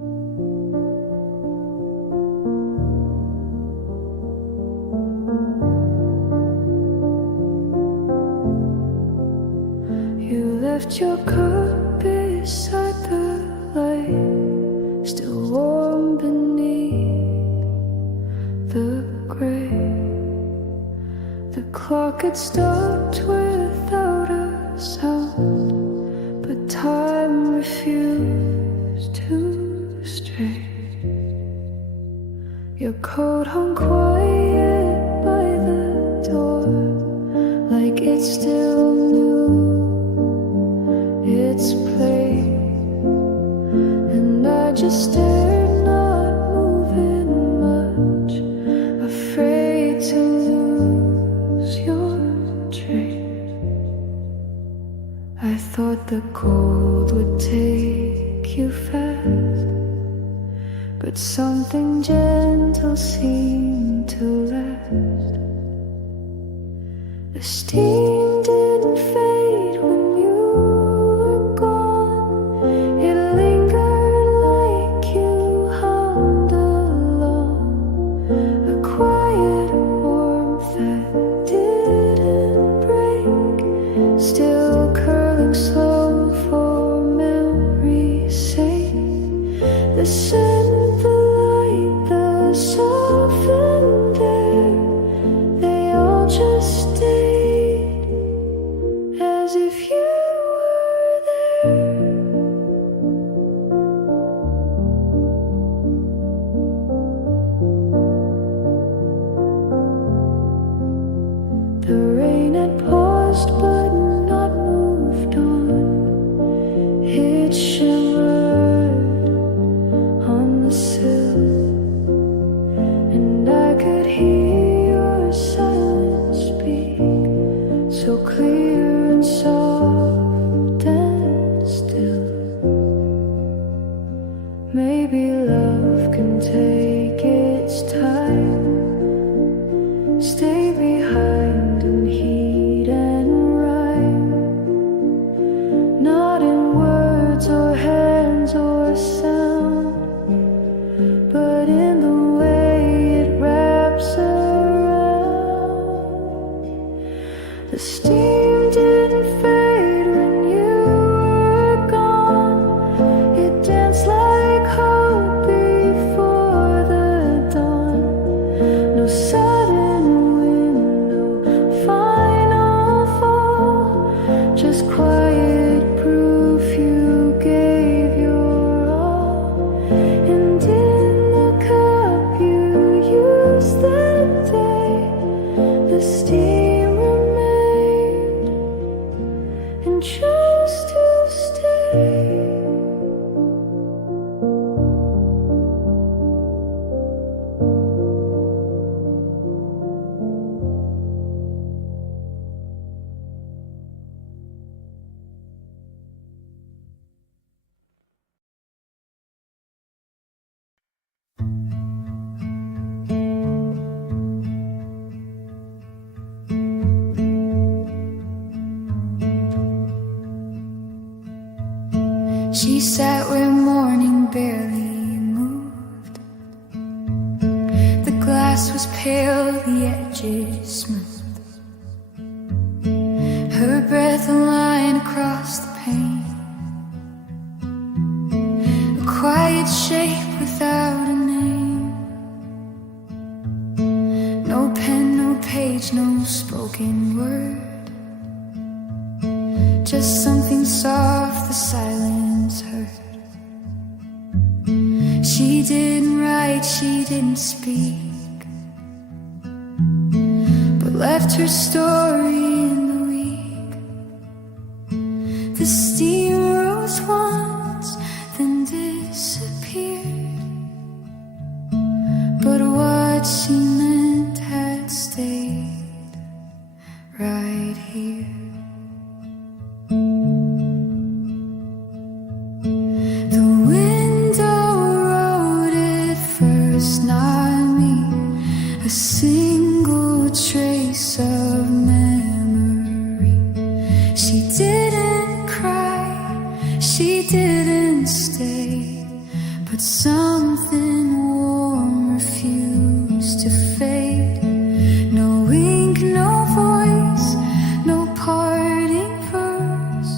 You left your cup beside the light, still warm beneath the gray. The clock had stopped without a sound, but time refused to stray. Your coat hung quiet by the door, like it still knew its place. And I just stared, not moving much, afraid to lose your trace. I thought the cold would take you fast, but something gentle seemed to last. The steam didn't fade when you were gone. It lingered like you hummed along, a quiet warmth that didn't break, still curling slow for memory's sake. The scent, the light, the softened air, they all just stayed as if you were there. The rain had paused but not moved on. It shimmered on the sill, and I could hear your silence speak, so clear and soft and still. Maybe love can take its time, stay behind in heat and rhyme, not in words or hands or sound, but in the way it wraps around. The steam didn't fade when you were gone. It danced like hope before the dawn. No sudden wind, no final fall, just quiet proof you gave your all. And in the cup you used that day, the steam remained and chose to stay. She sat where morning barely moved. The glass was pale, the edges smooth. Her breath a line across the pane, a quiet shape without a name. No pen, no page, no spoken word, just something soft, the silence heard. She didn't write, she didn't speak, but left her story in the week. The steam rose once, then disappeared, but what she meant had stayed right here. A single trace of memory. She didn't cry, she didn't stay, but something warm refused to fade. No ink, no voice, no parting verse,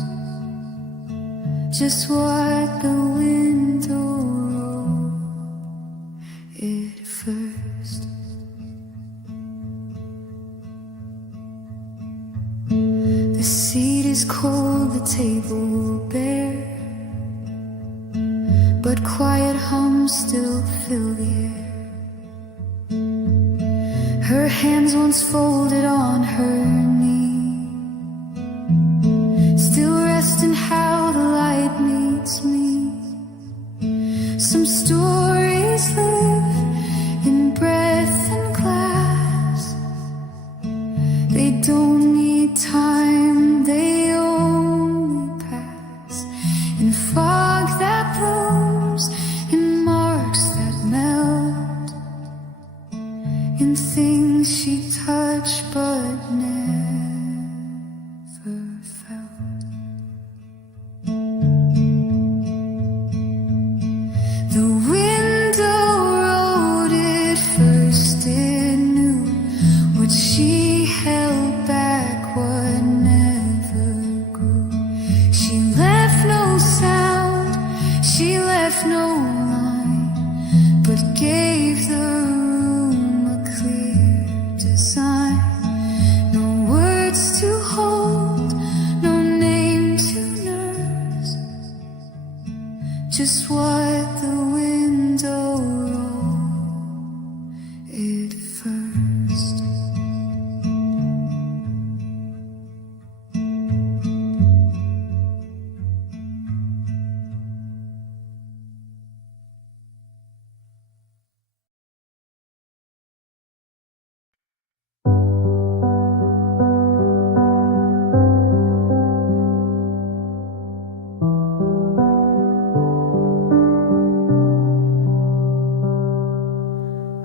just what the window wrote it first. The seat is cold, the table bare, but quiet hums still fill the air. Her hands once folded on her knee still rest in how the light meets me. Some stories live in breath and glass. They don't need time, they only pass in fog that blooms, in marks that melt, in things she touched but never felt. The window wrote it first, it knew what she held back, what never grew. She left no sound, she left no line, but gave the room a clear design. No words to hold, no name to nurse, just what the window wrote it first.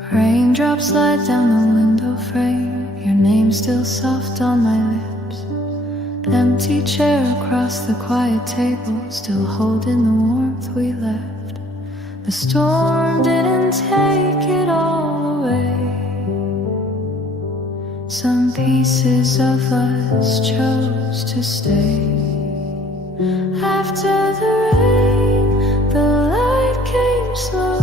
Raindrops slide down the window frame, your name still soft on my lips. Empty chair across the quiet table, still holding the warmth we left. The storm didn't take it all away. Some pieces of us chose to stay. After the rain, the light came slow,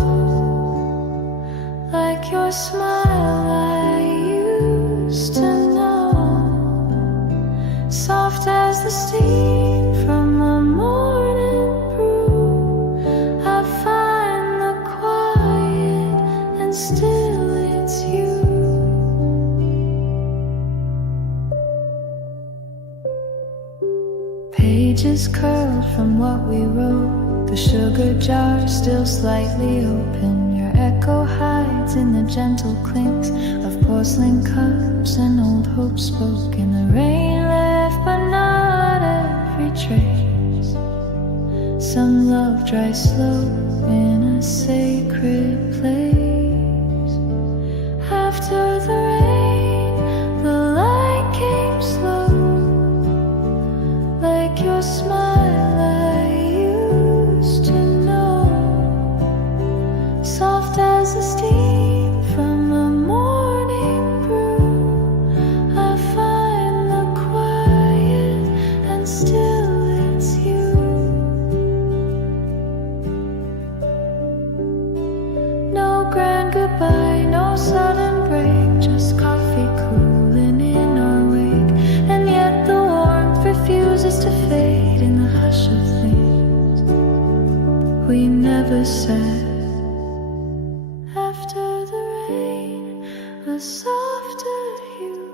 like your smile I used to know, soft as the steam from a morning brew. I find the quiet and still it's you. Pages curled from what we wrote, the sugar jar still slightly open. Your echo hides in the gentle clinks of porcelain cups and old hope spoken. The rain left but not every trace. Some love dries slow in a sacred place. After the rain, the light came slow, like your smile I used to know, soft as the steam from a morning brew. I find the quiet and still it's you. No grand goodbye, no sudden break, just coffee cooling in our wake. And yet the warmth refuses to fade in the hush of things we never said. After the rain, a softer hue,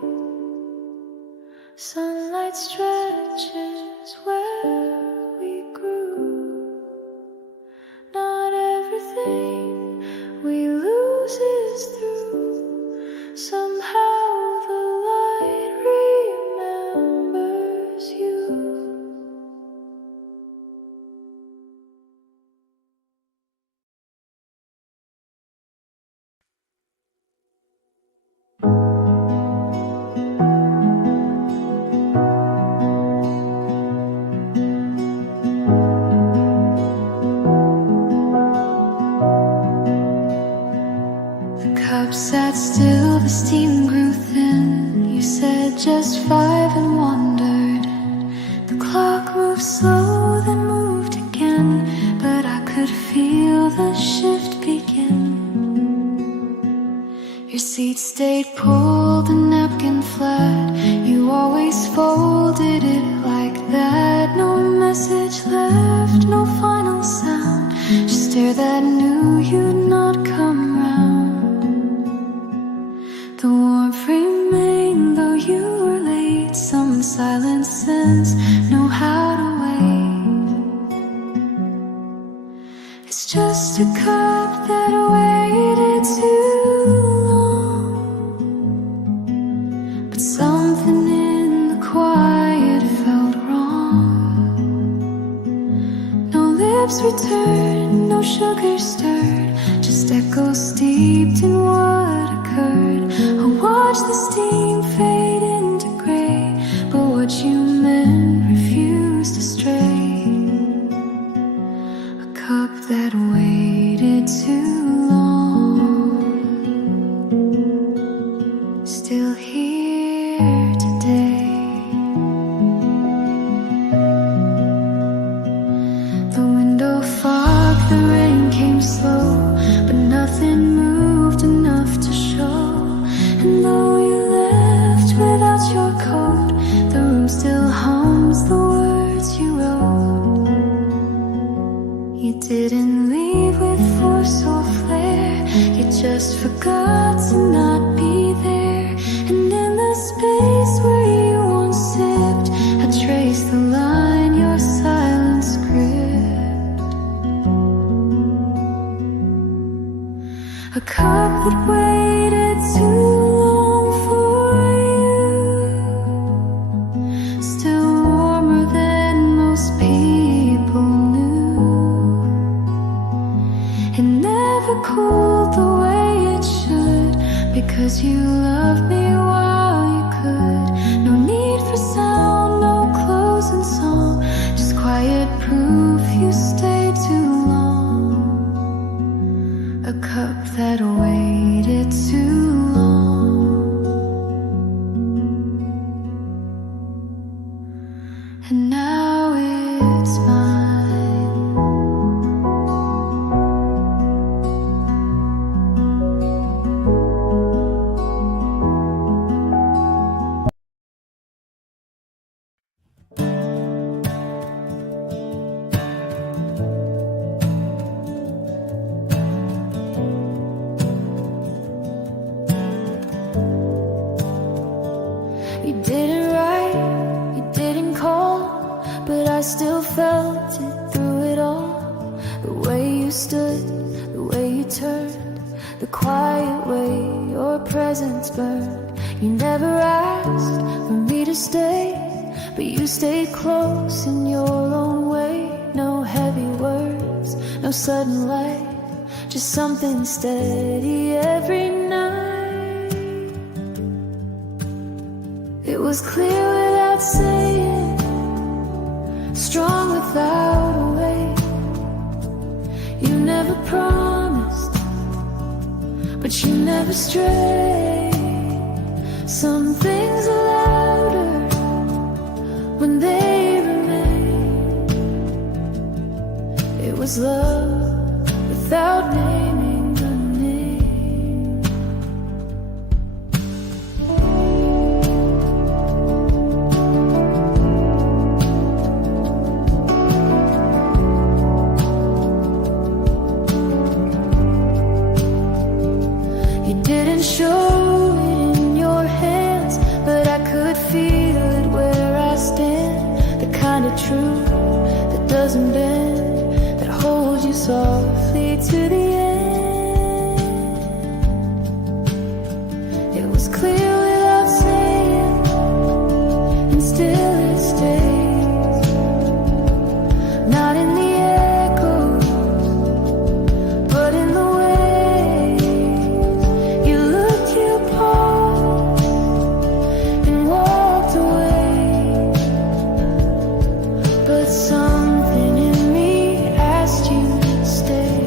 sunlight stretches where we grew. Not everything we lose is through. Somehow cup sat still, the steam grew thin. You said just 5 and wondered. The clock moved slow, then moved again, but I could feel the shift begin. Your seat stayed pulled, the napkin flat. You always folded it like that. No message left, no final sound, just air that knew you'd not come round. The warmth remained though you were late. Some silent sense know how to wait. It's just a cup that waited too long, but something in the quiet felt wrong. No lips returned, no sugar stirred, just echoes steeped in what occurred. I watched the steam fade into gray, but what you meant refused to stray. A cup that waited too long, still here today. The window fogged, the rain came slow, but nothing moved enough to show. And though you left without your coat, the room still hums the words you wrote. You didn't leave with force or flair, you just forgot to not be there. And in the space where you once sipped, I traced the line your silence gripped. A cup that waited too long for you, still warmer than most people knew. It never cooled the way it should, because you loved me while you could. No need for sound, no closing song, just quiet proof you stayed too long. A cup that waited too long, and now it's mine. You didn't write, you didn't call, but I still felt it through it all. The way you stood, the way you turned, the quiet way your presence burned. You never asked for me to stay, but you stayed close in your own way. No heavy words, no sudden light, just something steady every night. It was clear without saying, strong without a way. You never promised, but you never strayed. Some things are louder when they remain. It was love without naming the name. You didn't show it in your hands, but I could feel it where I stand. The kind of truth that doesn't bend, that holds you softly to the end. It was clear without saying, and still it stays. Not in the echoes, but in the ways you looked, you paused and walked away. But something in me asked you to stay.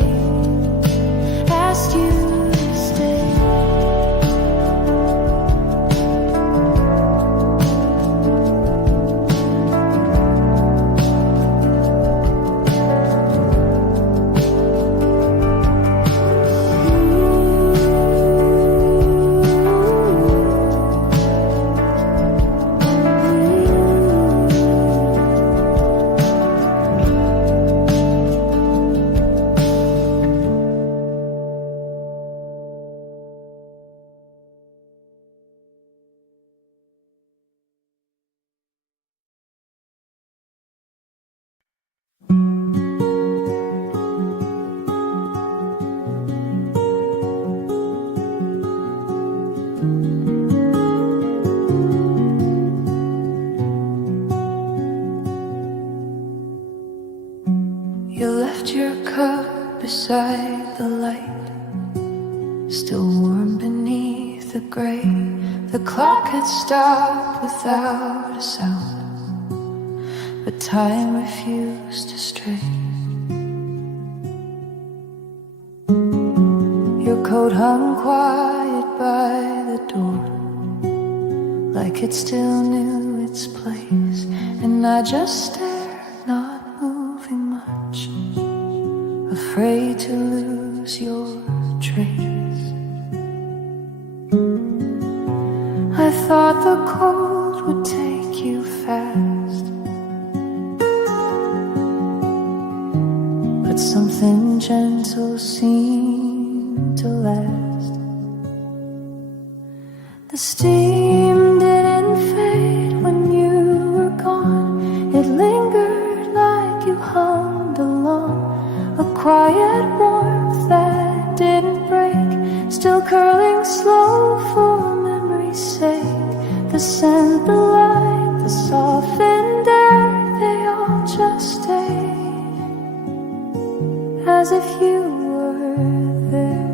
outside, the light still warm beneath the gray. The clock had stopped without a sound, but time refused to stray. Your coat hung quiet by the door, like it still knew its place, and I just stared, not moving much, afraid to lose your trace. I thought the cold would take you fast, but something gentle seemed to last. The steam didn't fade when you were gone. It lingered like you hummed along, a quiet warmth that didn't break, still curling slow for memory's sake. The scent, the light, the softened air, they all just stayed, as if you were there.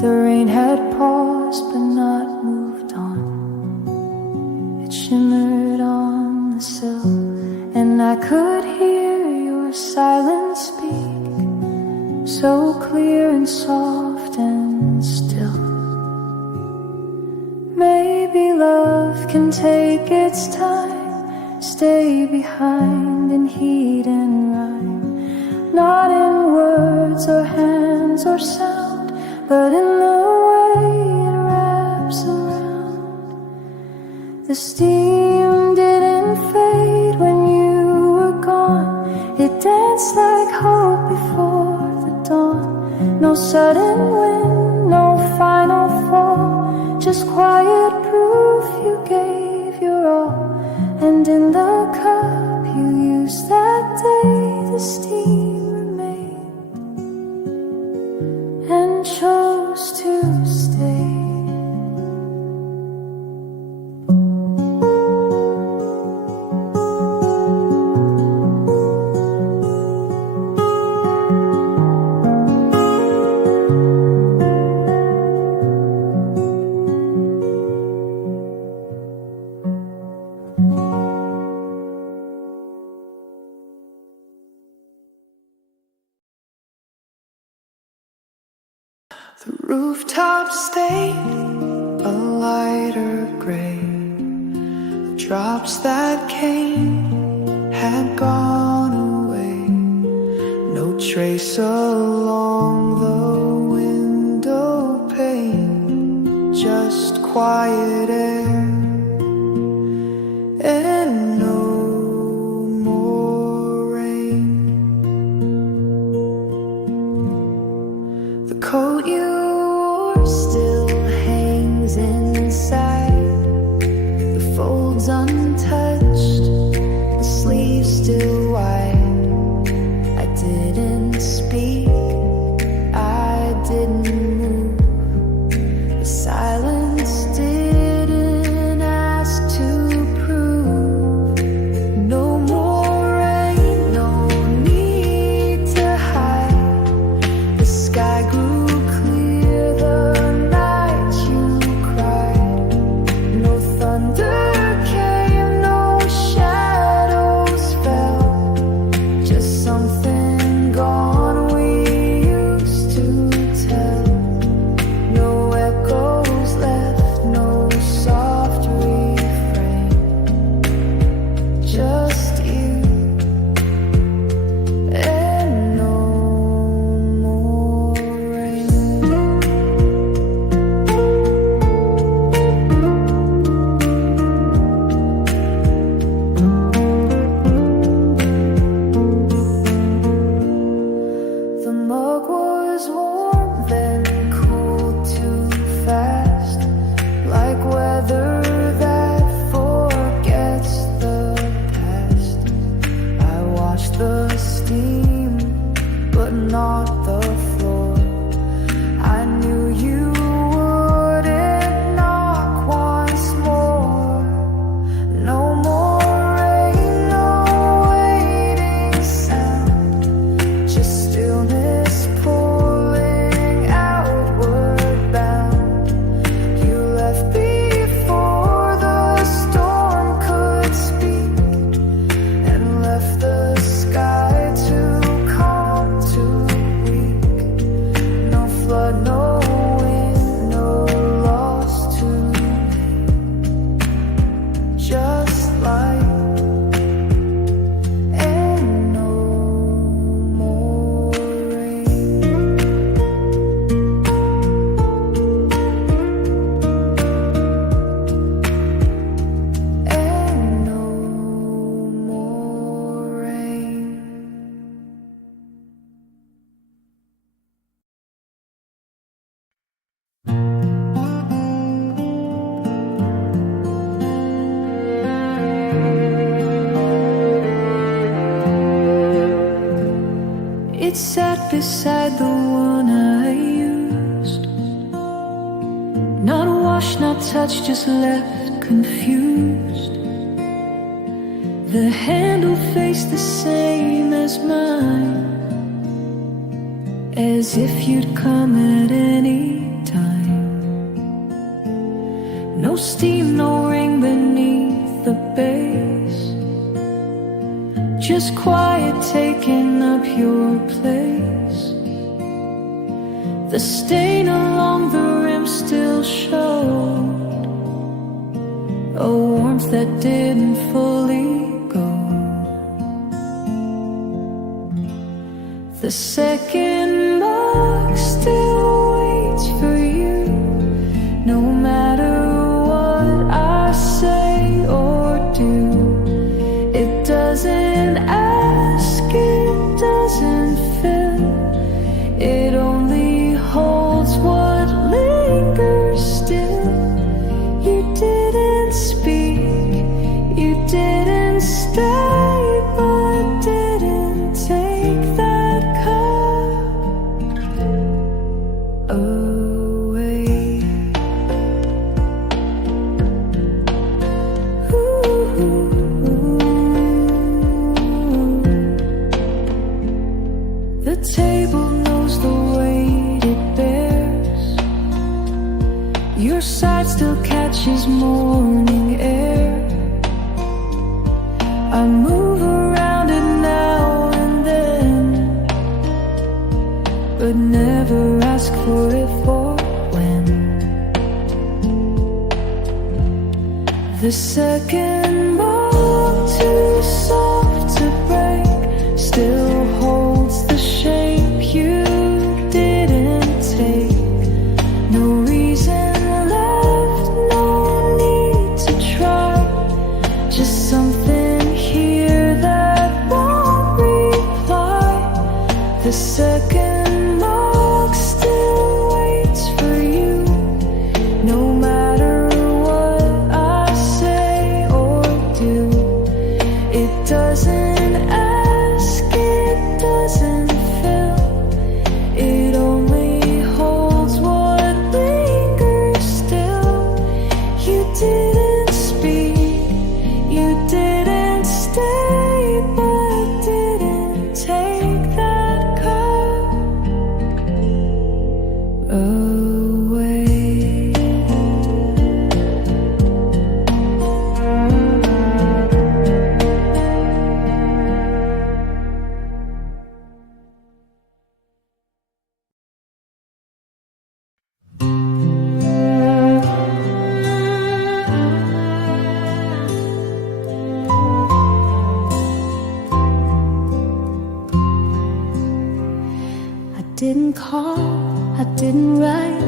The rain had paused but not moved on. It shimmered on the sill, and I could hear your silence speak, so clear and soft and still. Maybe love can take its time, stay behind in heat and rhyme, not in words or hands or sound, but in the way it wraps around. The steam didn't fade when you were gone. It danced like hope before the dawn. No sudden wind, no final fall, just quiet proof you gave your all. And in the cup you used that day, the steam remained and chose to stay. The rooftop stayed a lighter gray. The drops that came had gone away. No trace along the window pane, just quiet air and no more rain. The coat you wore still hangs inside, the folds untouched, the sleeves still wide. I didn't speak, I didn't move, the silence didn't ask to prove. No more rain, no need to hide. The sky grew clear the night you cried. No thunder came, no shadows fell, just something gone we used to tell. No echoes left, no soft refrain, just you and no more rain. The mug was warm, then cooled too fast, like weather that forgets the past. I watched the steam, but not the floor. I knew you wouldn't knock once more. No more rain, no waiting sound. It sat beside the one I used. Not washed, not touched, just left confused. The handle faced the same as mine, as if you'd come at any time. No steam, no ring beneath the base, just quiet taking up your place. The stain along the rim still showed a warmth that didn't fully go. The second mark still waits for you, no matter what I say or do. It doesn't ask, it doesn't fill, it only holds what lingers still. You didn't speak, you didn't stay, but didn't take that cup away. The table knows the weight it bears. Your side still catches morning air. I move around it now and then, but never ask for it for when. The second bone, too soft to break, still holds the shape you didn't take. No reason left, no need to try, just something here that won't reply. The second mark still waits for you, no matter what I say or do. It doesn't ask, it doesn't fill, it only holds what lingers still. You didn't speak, you didn't stay, but didn't take that cup away. I didn't call, I didn't write,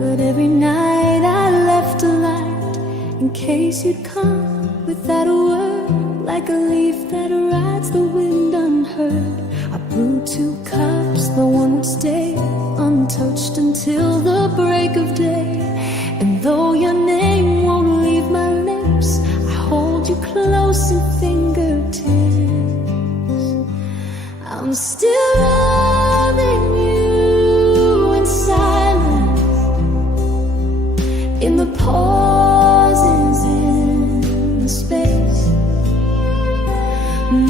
but every night I left a light in case you'd come without a word, like a leaf that rides the wind unheard. I brewed 2 cups, the one would stay untouched until the break of day. And though your name won't leave my lips, I hold you close in fingertips. I'm still loving you in silence, in the pauses in the space,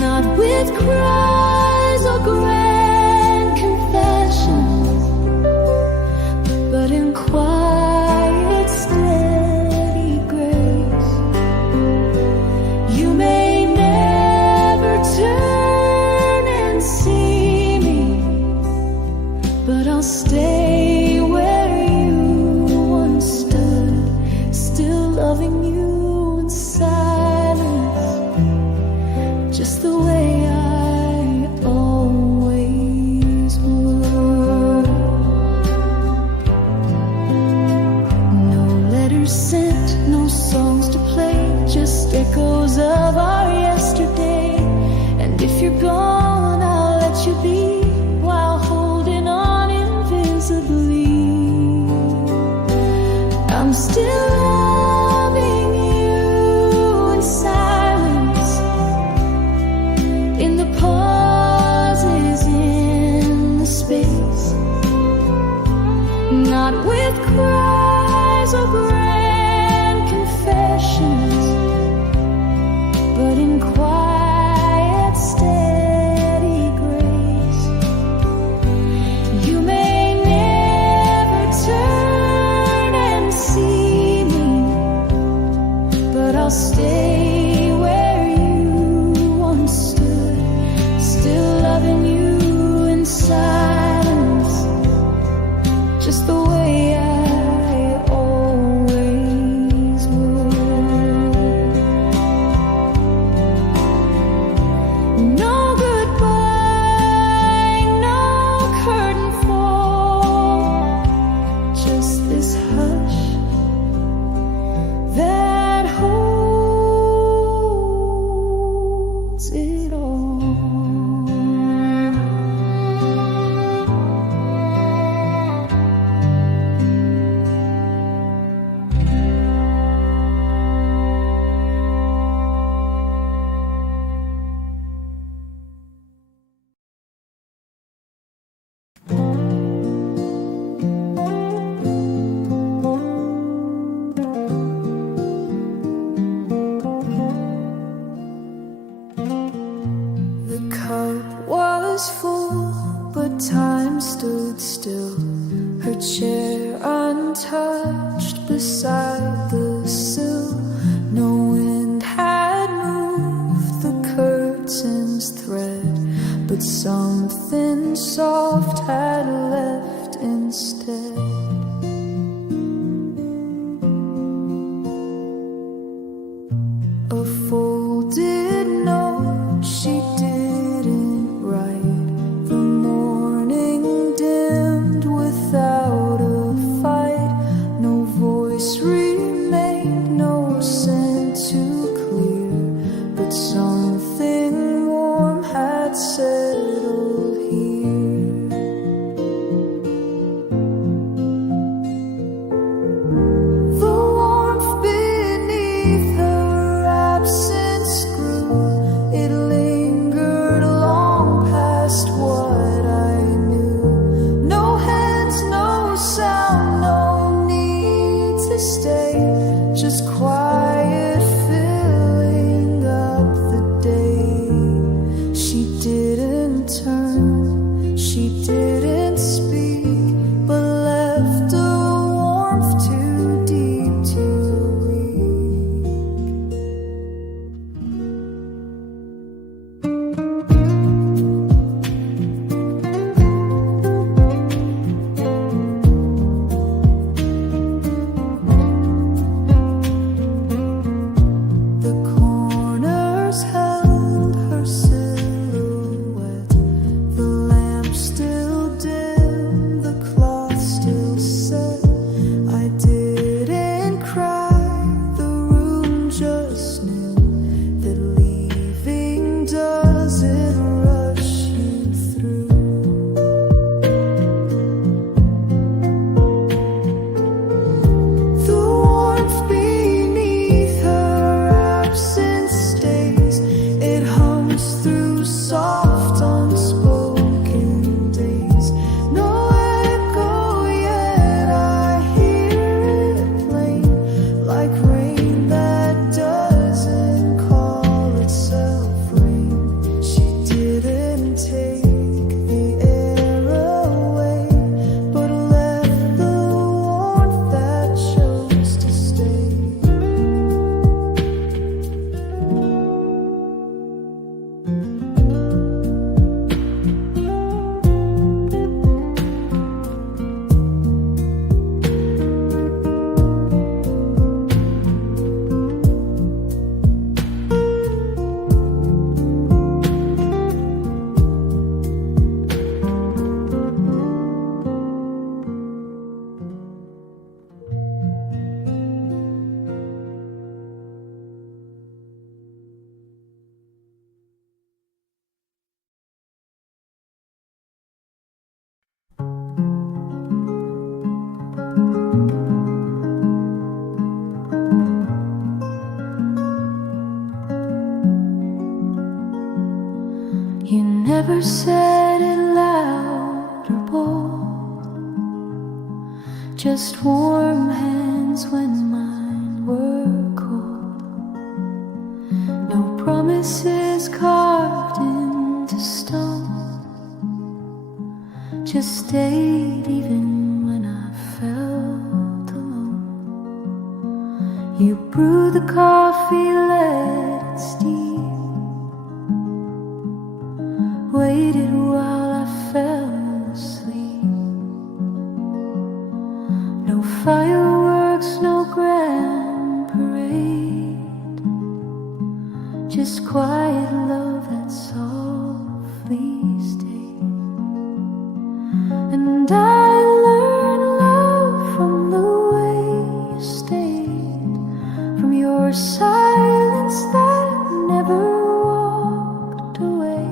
not with cries or grand confessions, but in quiet, steady grace. You may never turn and see me, but I'll stay where you once stood, still loving you in silence, just the way I always would. No letters sent, no songs to play, just echoes of our yesterday. And if you're gone, I'll let you be while holding on invisibly. I'm still loving you in silence, in the pauses in not with cries or grand confessions, but in quiet, steady grace. You may never turn and see me, but I'll stay where you once stood, still loving you in silence, just the way I always would. No goodbye, no curtain fall, just this hush that holds it all. The cup was full, but time stood still. Her chair untouched beside the sill. No wind had moved the curtain's thread, but something soft had left instead. A folded note she didn't write. The morning dimmed without a fight. No voice remained, no scent to clear, but something warm had settled here. The warmth beneath her absence grew. It lingered long past what I knew. No hands, no sound, no need to stay. Just quiet filling up the day. She didn't turn, she didn't speak, but left a warmth too deep to weak. The corners held her silhouette. The lamp still dim, the cloth still set. I didn't cry, the room just knew that leaving doesn't rush you through. The warmth beneath her absence stays. It hums through soft unspoken days. No echo yet, I hear it plain, like rain that doesn't call itself rain. She didn't take the air away, but left the warmth that chose to stay. You never said it loud or bold, just warm hands when mine were cold. No promises carved into stone, just stayed even when I felt alone. You brewed the coffee, let it steam, waited while I fell asleep. No fireworks, no grand parade, just quiet love that softly stayed. And I learned love from the way you stayed, from your silence that never walked away.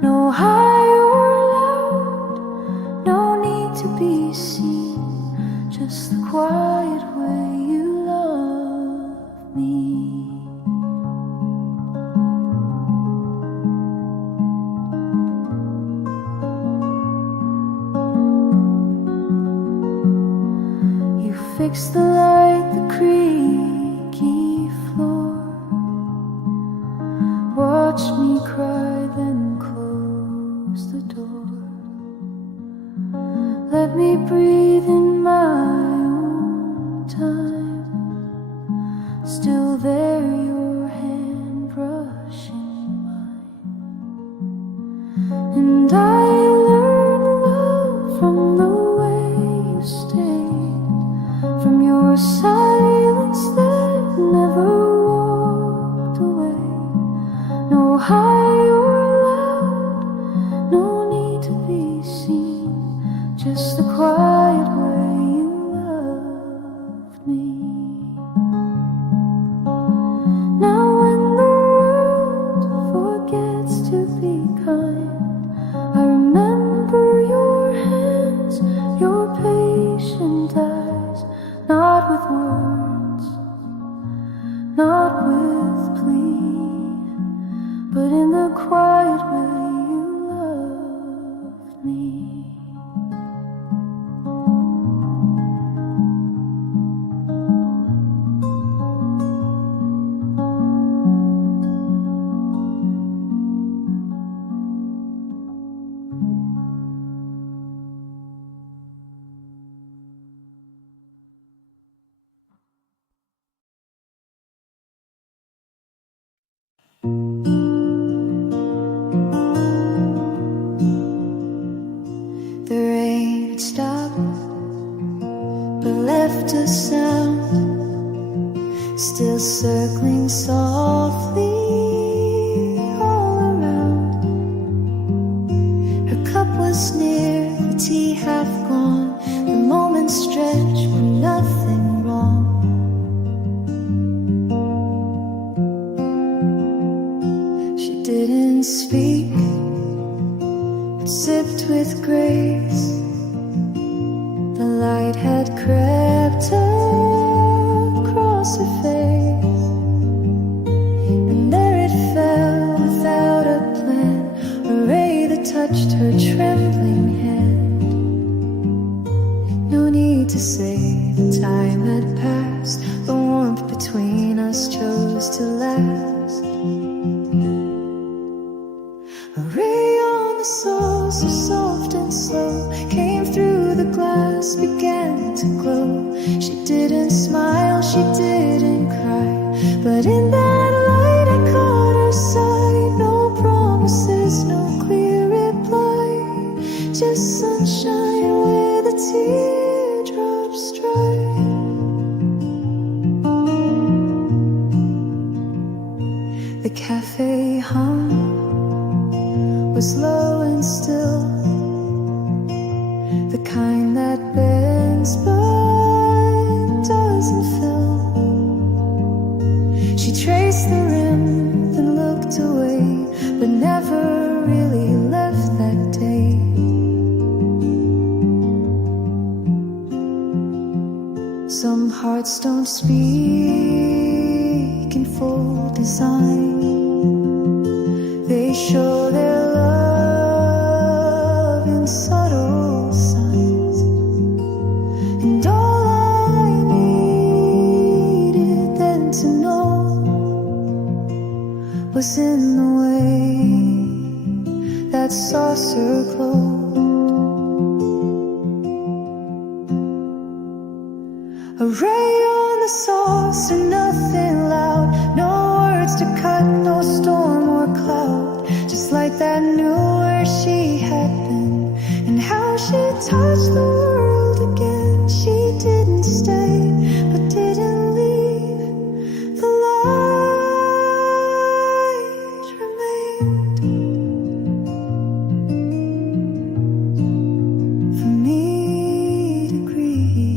No high or loud, no need to be seen, just the quiet way you love me. You fixed the light, the creaky floor, watched me cry, then closed the door. Let me breathe in my own time. Still there, your hand brushing mine. And I learned love from the way you stayed, from your silence that never walked away. No high or loud, no need to be seen, just the quiet way you loved me. Now when the world forgets to be kind, I remember your hands, your patient eyes, not with words, not with plea, but in the quiet way you loved me. The rain had stopped, but left a sound still circling softly all around. Her cup was near, the tea half gone, the moments stretched with nothing wrong. She didn't speak, sipped with grace. The light had crept across her face, and there it fell without a plan, a ray that touched her trembling hand. No need to say the time had passed, the warmth between us chose to last. A ray on the soul, so soft and slow, came through the glass, began to glow. She didn't smile, she didn't cry, but in that light I caught her sigh. No promises, no clear reply, just sunshine where the teardrops dry. The cafe hum was low and still, the kind that bends but doesn't fill. She traced the rim, then looked away, but never really left that day. Some hearts don't speak in full design, they show their love in subtle signs. And saucer glowed. A ray on the saucer, nothing loud, no words to cut, no storm or cloud. Just like that knew where she had been and how she touched the world again. She didn't stay, but didn't leave. The light remained for me to grieve.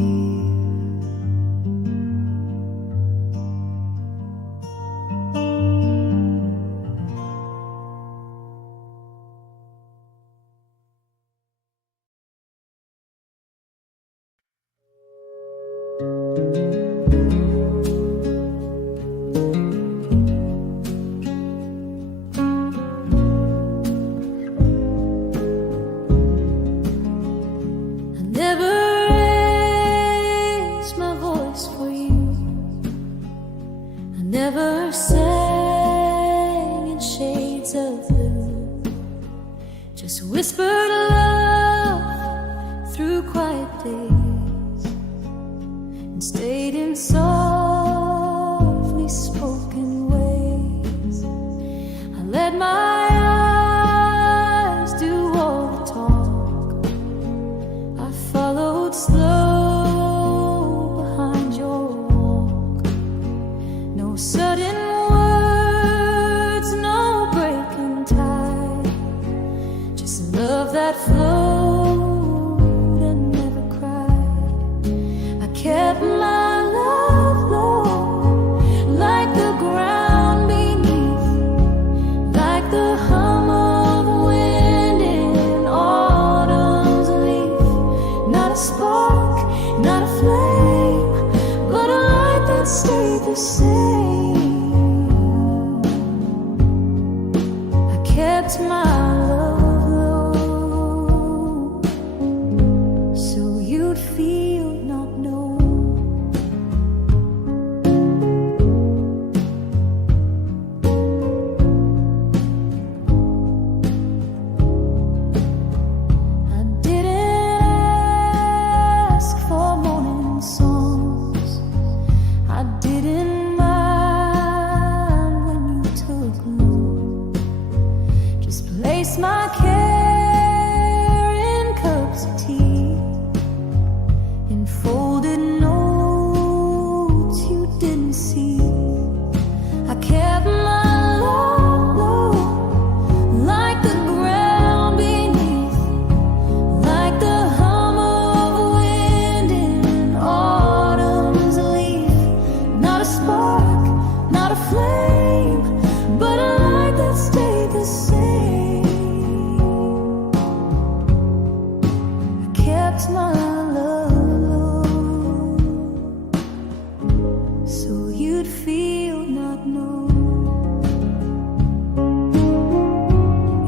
Never sang in shades of blue, just whispered love through quiet days, and stayed in softly spoken ways. I let my eyes do all the talk. I followed slow behind your walk. No sudden words, no breaking tide, just love that flowed and never cried. I kept my love low, like the ground beneath, like the hum of wind in autumn's leaf. Not a spark, not a flame, but a light that stayed the same. I kept my love low, so you'd feel not known. I didn't ask for morning songs. I didn't mind when you took long. Just place my care in cups of tea, in folded notes you didn't see. I kept my love low, like the ground beneath, like the hum of wind in autumn's leaf. Not a spark, not a flame, but a light that stayed the same. I kept my love low, so you'd feel not known.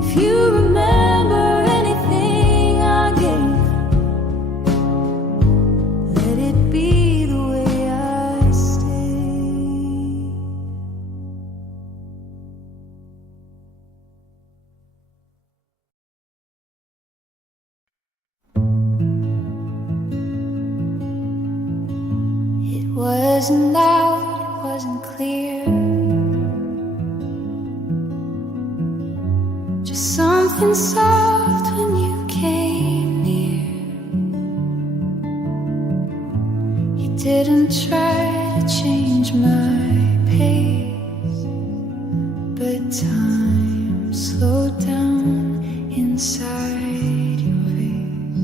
If you remember anything I gave, let it be the way I stay. It wasn't loud, it wasn't clear, just something soft when you came near. You didn't try to change my pace, but time slowed down inside your face.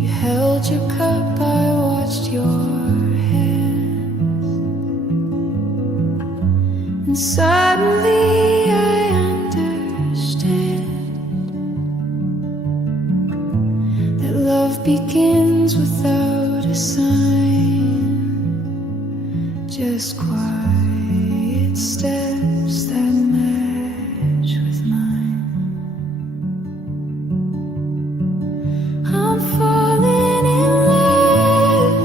You held your cup, I watched your hands, and suddenly I understand that love begins without a sign, just quiet steps that match with mine. I'm falling in love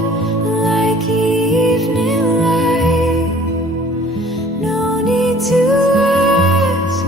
like evening light. No need to ask,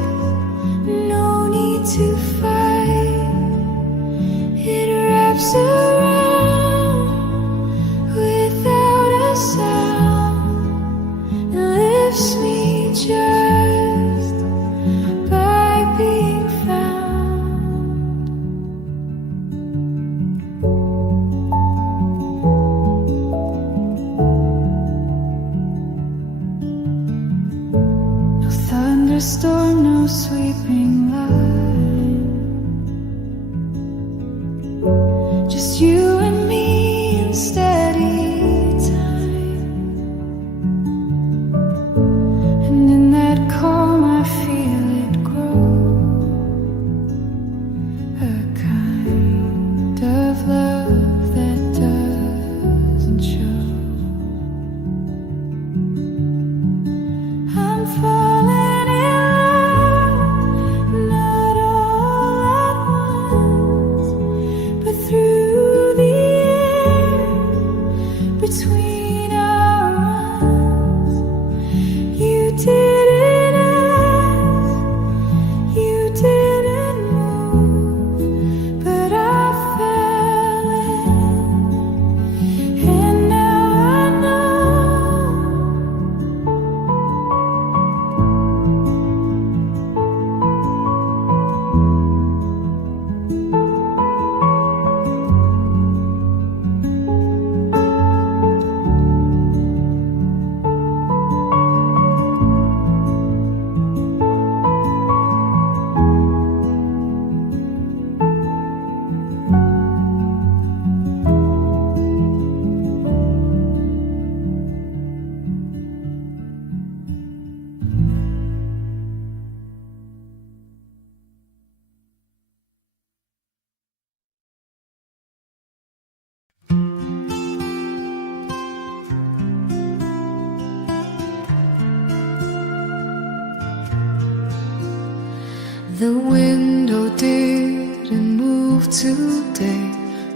The window didn't move today.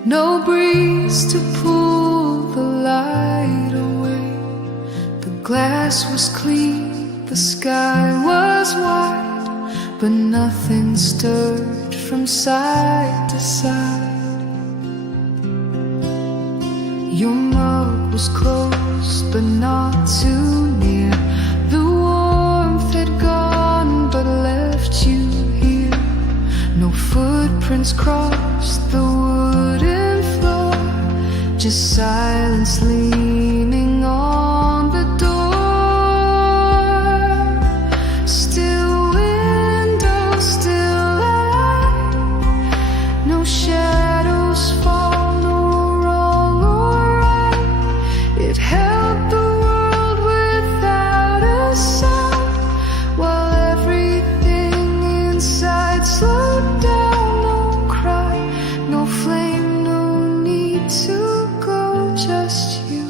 No breeze to pull the light away. The glass was clean, the sky was white, but nothing stirred from side to side. Your mug was close, but not too near. The warmth had gone, but left you here. No footprints crossed the wooden floor, just silence leaning on the door. Still window, still light, no shadows fall, no wrong or right. It held the world without a sound, while everything inside slowed down. No cry, no flame, no need to go, just you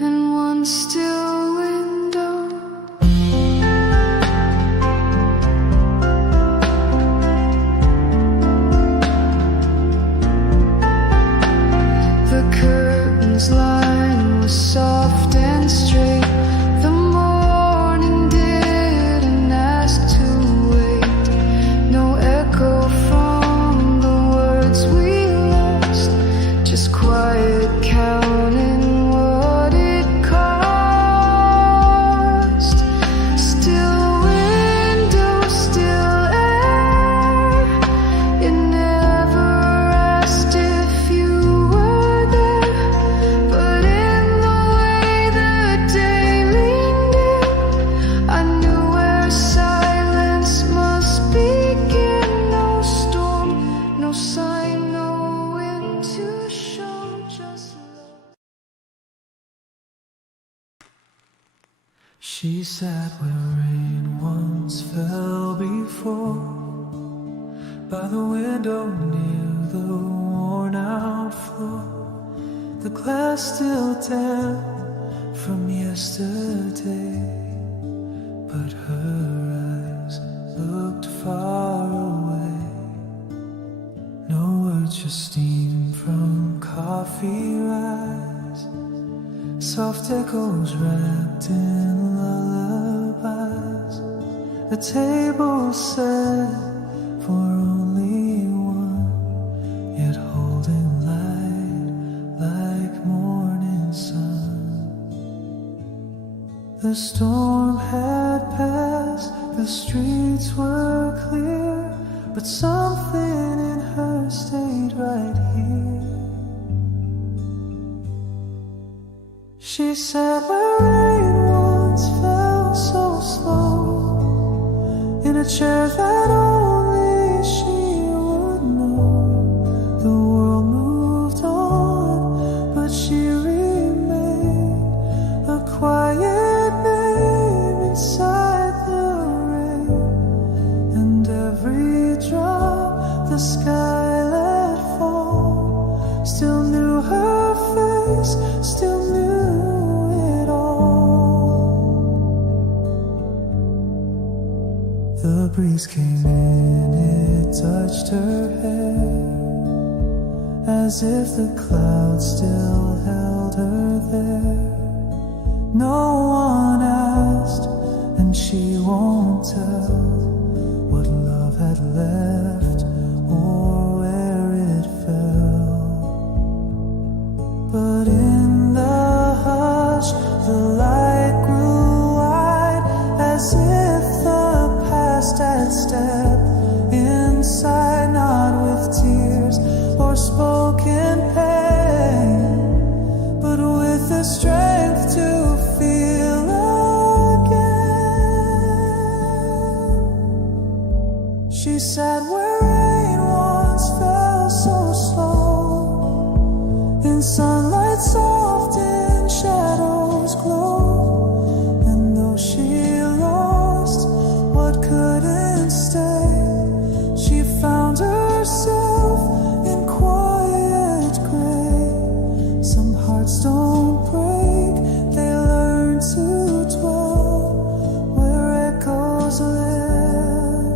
and one still window. The curtains line was soft and straight. The morning didn't ask to wait. No echo from the words we lost, just quiet counting what it cost. Still window, still air. It never asked if you were there, but in the way the day leaned in, I knew where silence must begin. No storm, no sign, no wind to show, just love. She sat where rain once fell before, by the window near the worn out floor. The glass still damp from yesterday, but her eyes looked far away. No words, just steam from coffee rise, soft echoes wrapped in lullabies. The table set for only one, yet holding light like morning sun. The storm had passed, the streets were clear, but something in her stayed right here. She sat where rain once fell so slow, in a chair that only she would know. The world moved on, but she remained a quiet name inside the rain. And every drop the sky let fall still knew her face, still knew it all. The breeze came in, it touched her hair, as if the clouds still held her there. No one asked, and she won't tell what love had left or where it fell. But in the hush, the light grew wide, as if the past had stepped inside, not with tears or spoken pain, but with the strength to feel again. She sat where rain once fell so slow, in sunlight soft, in shadows glow. And though she lost what couldn't stay, she found herself in quiet gray. Some hearts don't break, they learn to dwell where echoes live.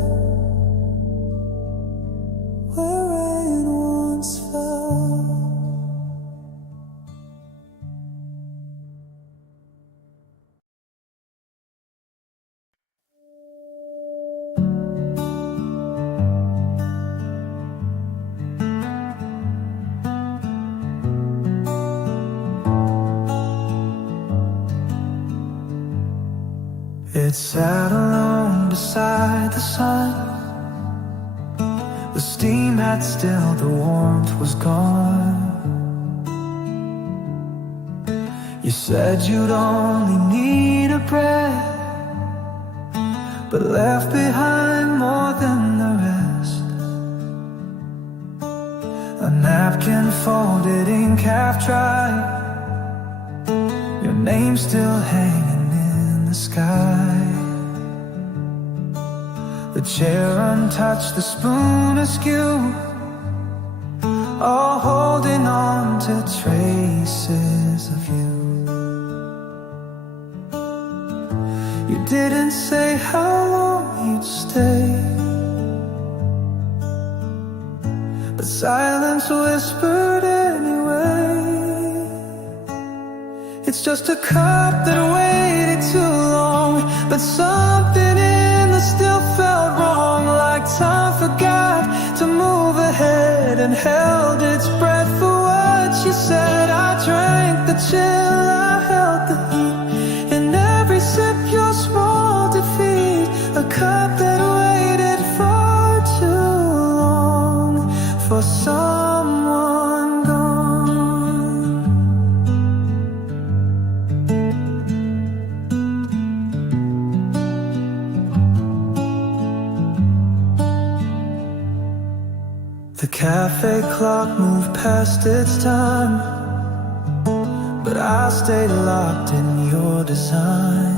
It sat alone beside the sun. The steam had stilled, the warmth was gone. You said you'd only need a breath, but left behind more than the rest. A napkin folded, ink half dry, your name still hanging in the sky. The chair untouched, the spoon askew, all holding on to traces of you. You didn't say how long you'd stay, but silence whispered anyway. It's just a cup that waited too long, but something in the still felt wrong. Like time forgot to move ahead and held its breath for what you said. I drank the chill, I held the heat, and every sip your small defeat. A cup that waited far too long for someone gone. The cafe clock moved past its time, but I stayed locked in your design.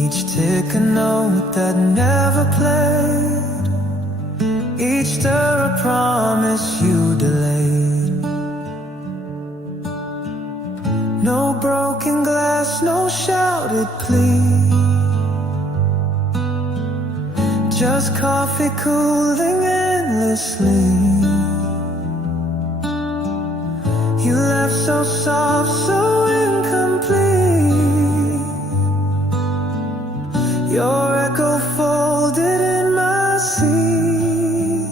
Each tick a note that never played, each stir a promise you delayed. No broken glass, no shouted plea, just coffee cooling endlessly. You left so soft, so incomplete. Your echo folded in my seat.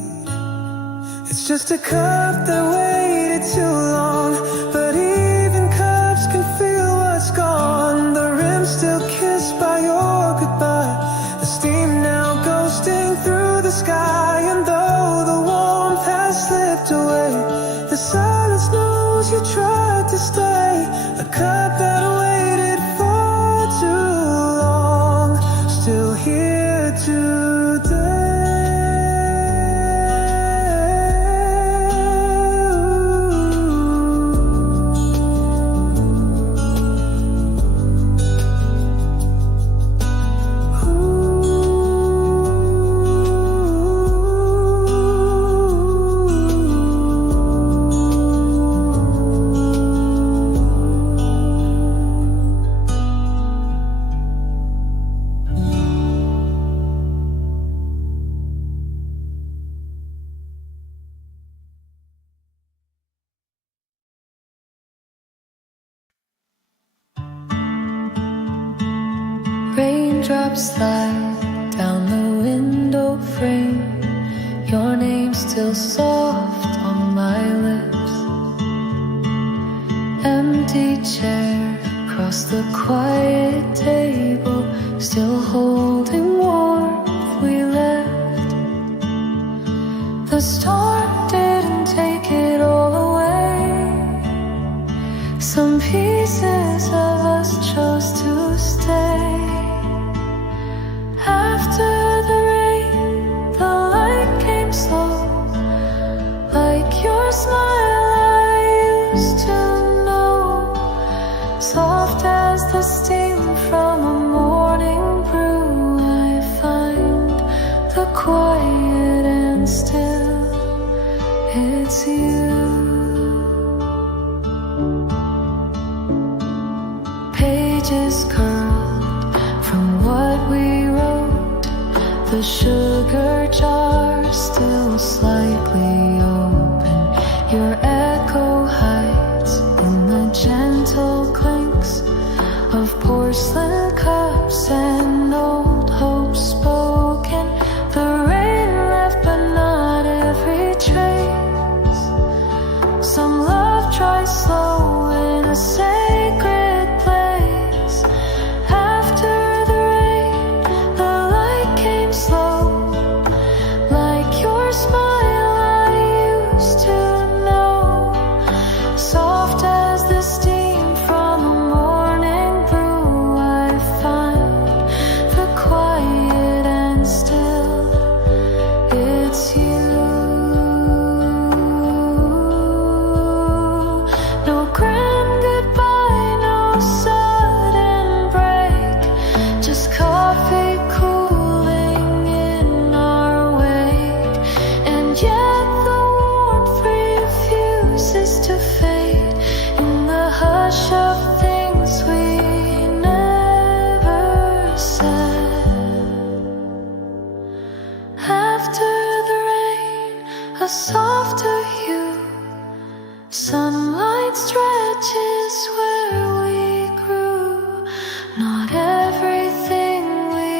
It's just a cup that waited too long, but even cups can feel what's gone. The rim still kissed by your goodbye, the steam now ghosting through the sky. And though the warmth has slipped away, the silence knows you tried to stay. A cup that waited far too long, still here today. Raindrops slide down the window frame, your name still soft on my lips. Empty chair across the quiet table, still holding warmth we left. The storm didn't take it all away, some pieces of us chose to stay. After the rain, the light came slow, like your smile I used to know. Soft as the steam from a morning brew, I find the quiet and still, it's you. Pages curled from what we wrote, the sugar jar still slightly open. Your echo hides in the gentle clinks of porcelain cups and old hopes spoken. The rain left but not every trace. Some love dries slow in a sacred place. After the rain, a softer hue. Sunlight stretches where we grew. Not everything we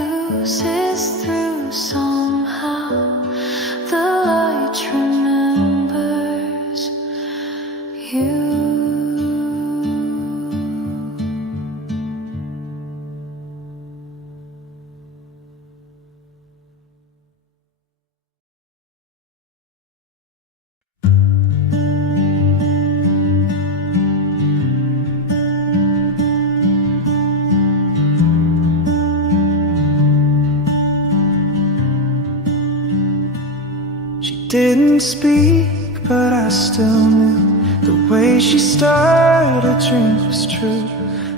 lose is through. Somehow the light remembers you. Didn't speak, but I still knew the way she stirred her drink was true.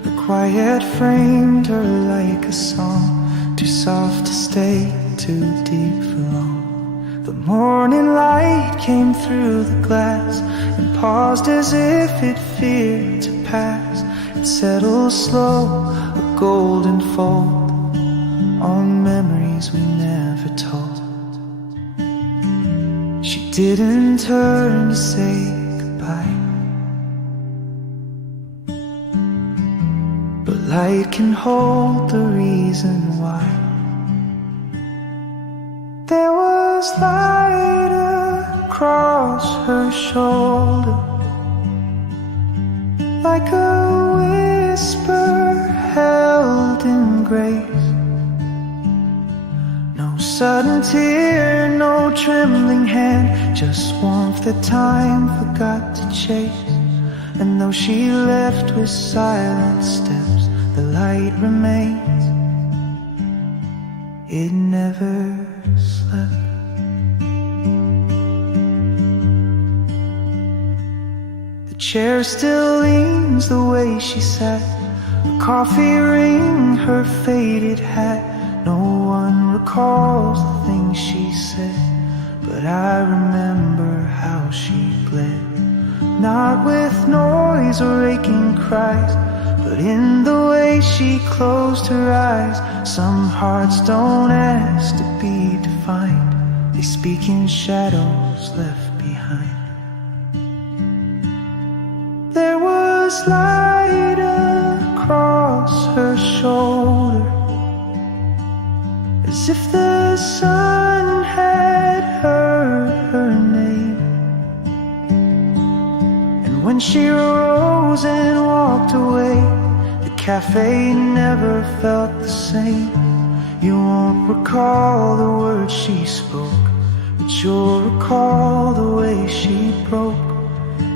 The quiet framed her like a song, too soft to stay, too deep for long. The morning light came through the glass and paused as if it feared to pass. It settled slow, a golden fold on memories we never told. She didn't turn to say goodbye, but light can hold the reason why. There was light across her shoulder, like a whisper held in grace. No sudden tear, no trembling hand, just warmth that time forgot to chase. And though she left with silent steps, the light remains. It never slept. The chair still leans the way she sat, a coffee ring, her faded hat. No one recalls the things she said, but I remember how she bled. Not with noise or aching cries, but in the way she closed her eyes. Some hearts don't ask to be defined, they speak in shadows left behind. There was light across her shoulder, as if the sun had heard her name. And when she rose and walked away, the cafe never felt the same. You won't recall the words she spoke, but you'll recall the way she broke.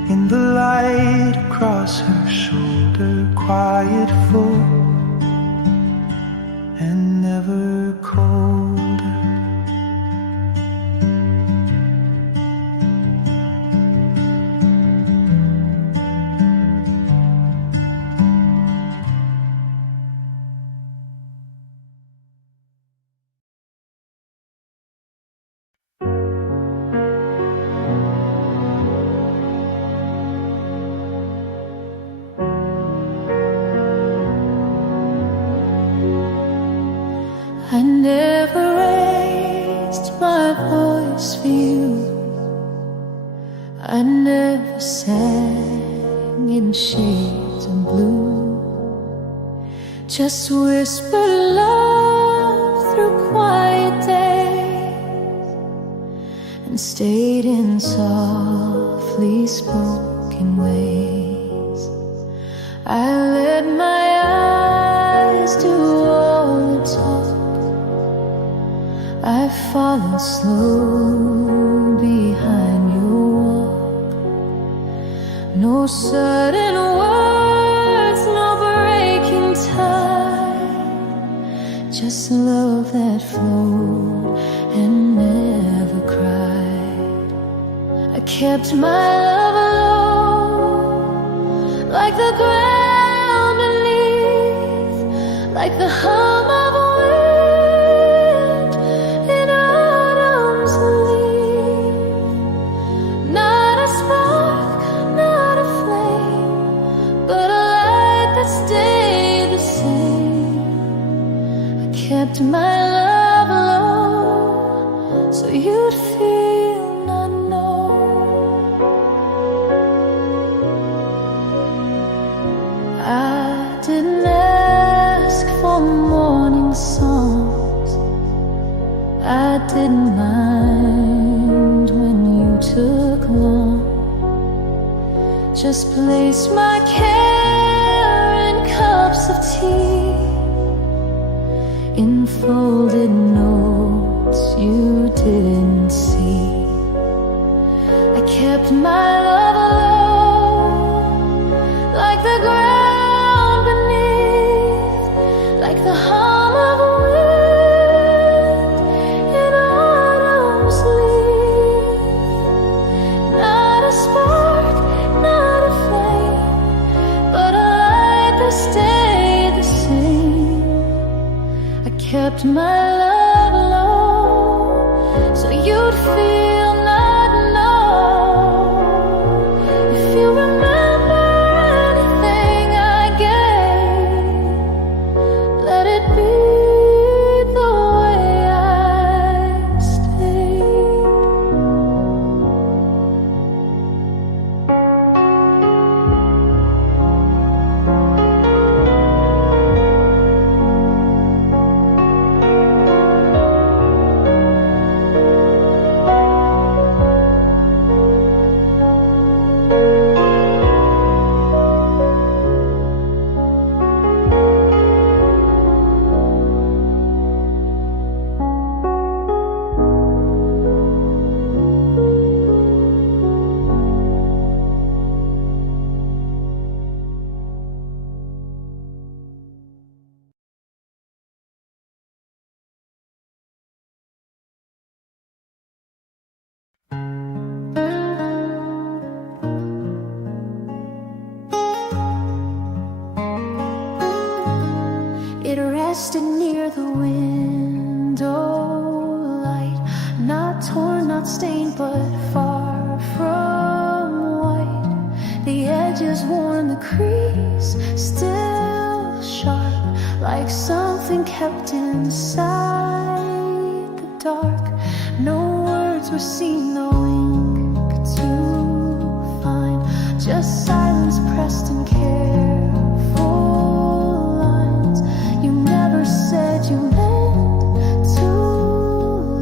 In the light across her shoulder, quiet, full, and never colder. I never raised my voice for you. I never sang in shades of blue. Just whispered love through quiet days and stayed in softly spoken ways. I let my eyes do all the talk. I follow slow behind your walk. No sudden words, no breaking time, just love that flowed and never cried. I kept my love alone, like the ground beneath, like the hum of kept my love alone, I didn't mind when you took long. Just placed my care in cups of tea, in folded notes you didn't see. I kept my love alone, like the ground beneath, like the hum of wind in autumn's leaf. Not a spark, not a flame, but a light that stayed the same. I kept my love low, so you'd feel not known. If you remember anything I gave, let it be the way I stayed. It rested near the window light, not torn, not stained, but far from white. The edges worn, the crease still sharp, like something kept inside the dark. No words were seen, no ink to find, just silence pressed in careful lines. You never said you meant to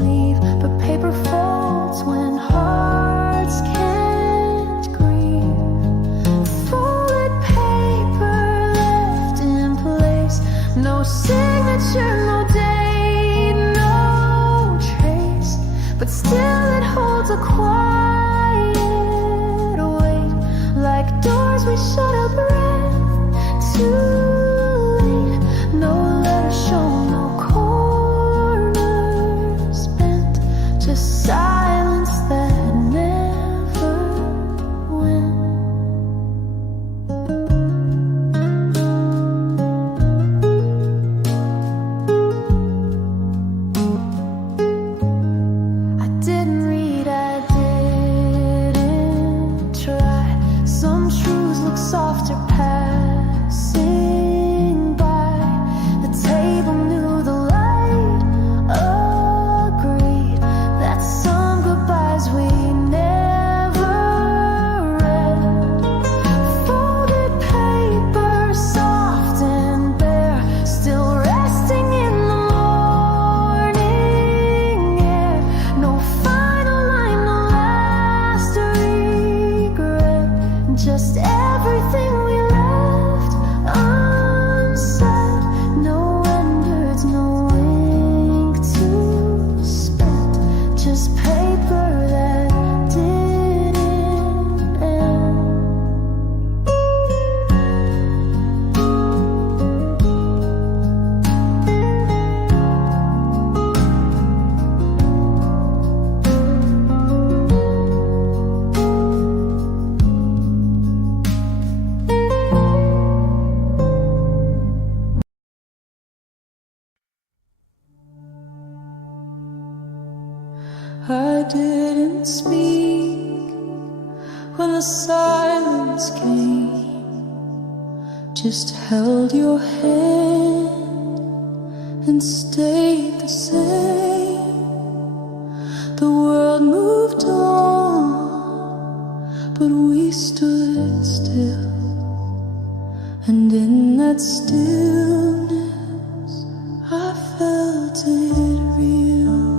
leave, but paper folds when hearts can't grieve. Folded paper left in place, no signature, no date, no trace, but still it holds a quiet weight, like doors we shut a breath too late. No letter shown, no corners bent, just silence that never went. I didn't read, I didn't try. Some truths look softer passing by. The table knew, the light agreed that some goodbyes we never read. Folded paper, soft and bare, still resting in the morning air. No final line, no last regret, just everything we left unsaid. No endwords, no ink to spend, just paper that didn't end. I didn't speak when the silence came, just held your hand and stayed the same. The world moved on, but we stood still, and in that stillness I felt it real.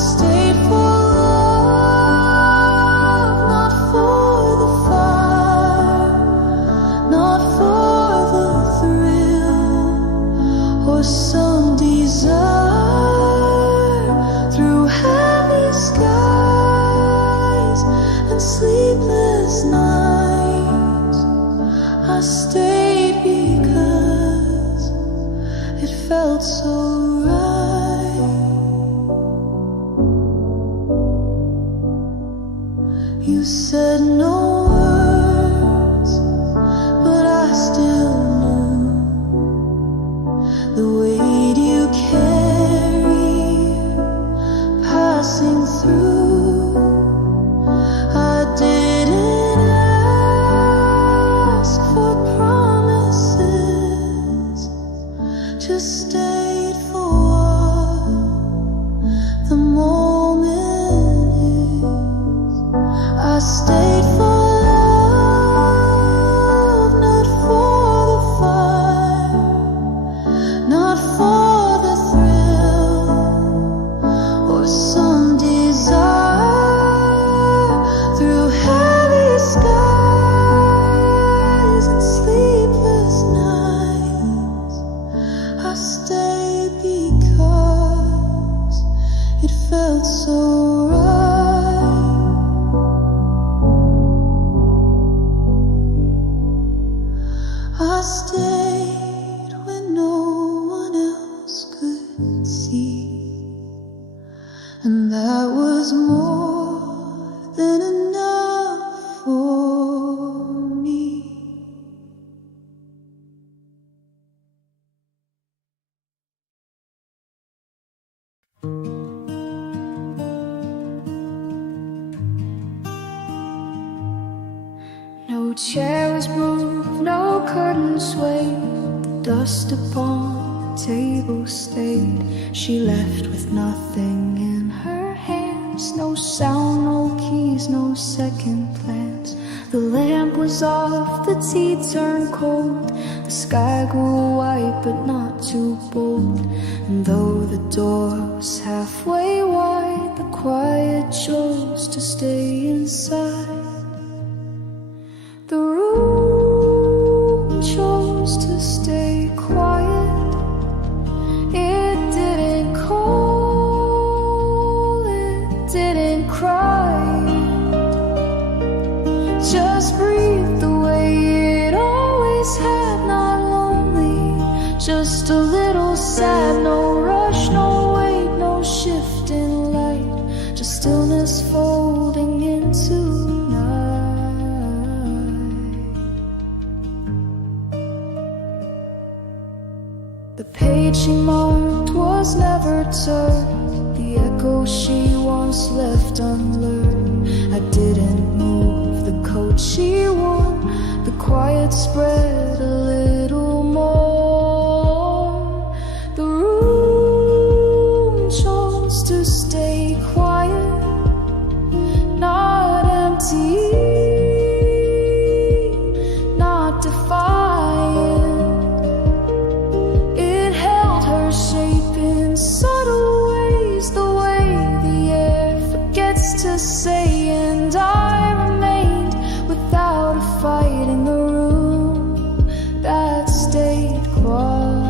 stayed for love, not for the fire, not for the thrill, or some desire. Through heavy skies and sleepless nights, I stayed because it felt so right. You said no words, but I still knew the weight you carry passing through. I didn't ask for promises, just stayed for what the moment is. I stayed for love, not for the fire, not for the thrill, or some desire. Through heavy skies and sleepless nights, I stayed because it felt so right. I stayed when no one else could see, and that was more than enough for me. No chair was moved, no curtain swayed, the dust upon the table stayed. She left with nothing in her hands, no sound, no keys, no second plans. The lamp was off, the tea turned cold, the sky grew white but not too bold. And though the door was halfway wide, the quiet chose to stay inside. The room chose to stay quiet. It didn't call, it didn't cry. Just breathed the way it always had, not lonely, just a little sad. No rush, no wait, no shift in light, just stillness folding into the page she marked was never turned, the echo she once left unlearned. I didn't move the coat she wore, the quiet spread a little more. The room chose to stay quiet, not empty, not defiant. Shape in subtle ways, the way the air forgets to say. And I remained without a fight in the room that stayed quiet.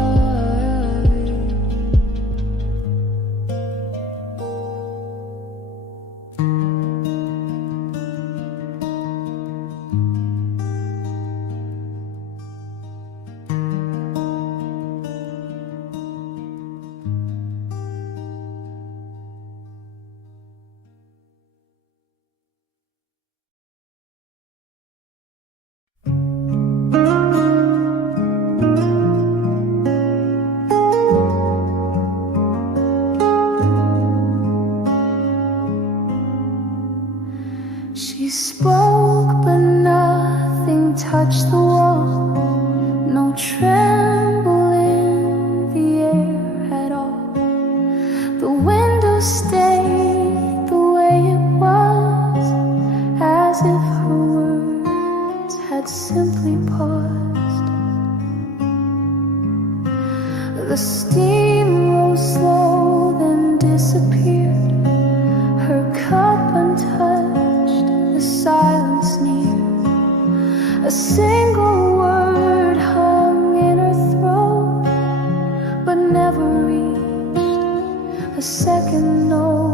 She spoke, but nothing touched the wall. No tremble in the air at all. The window stayed the way it was, as if her words had simply paused. The steam rose slow, then disappeared. know